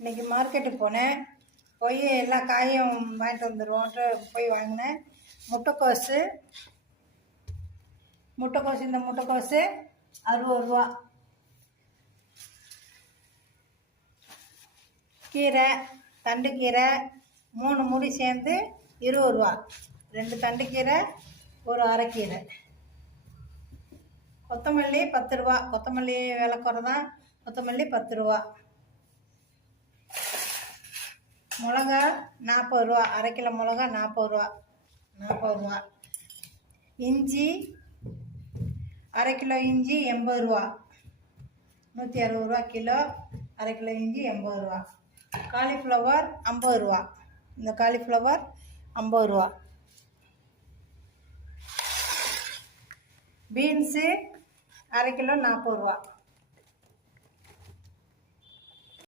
இன்றைக்கி மார்க்கெட்டுக்கு போனேன். போய் எல்லா காயும் வாங்கிட்டு வந்துடுவோன்ட்டு போய் வாங்கினேன். முட்டைக்கோசு இந்த முட்டைக்கோசு 60 ரூபா. கீரை, தண்டு கீரை 3 மூடி சேர்ந்து 20 ரூபா. 2 தண்டு கீரை, ஒரு அரைக்கீரை. கொத்தமல்லி 10 ரூபா. கொத்தமல்லி விலை குறைதான். கொத்தமல்லி 10 ரூபா. மிளகா 40 ரூபா. அரை கிலோ மிளகா 40 ரூபா. இஞ்சி அரை கிலோ இஞ்சி 80 ரூபா. 160 ரூபா கிலோ. அரை கிலோ இஞ்சி 80 ரூபா. காலிஃப்ளவர் 50 ரூபா. இந்த காலிஃப்ளவர் 50 ரூபா. பீன்ஸு அரை கிலோ 40 ரூபா.